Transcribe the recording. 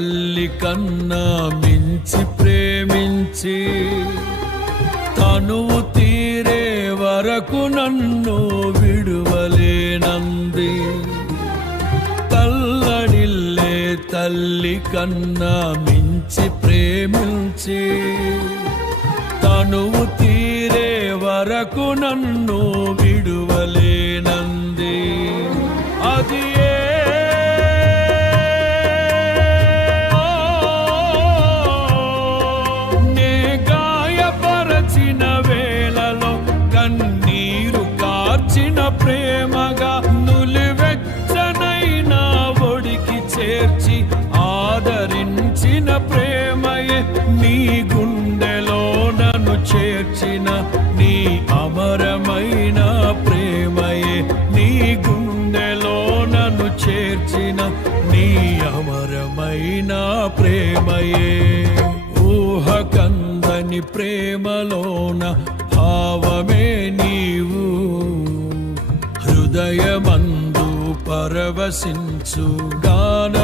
తల్లి కన్నా మించి ప్రేమించి తనువు తీరే వరకు నన్ను విడువలేనంది. తల్లడిల్లే తల్లి కన్నా మించి ప్రేమించి తనువు తీరే వరకు నన్ను విడువలేనంది. అది నే గాయపరచిన వేళలో కన్నీరు కార్చిన ప్రేమగా నులివెచ్చనైన ఒడికి చేర్చి ఆదరించిన ప్రేమయే నీ గుండెలో నన్ను చేర్చిన నీ అమరమైన ప్రేమయే నీ గుండెలో నన్ను చేర్చిన నీ అమరమైన ప్రేమయే. ఊహ కందని ప్రేమలోన భావమే నీవు హృదయమందు పరవశించు గాన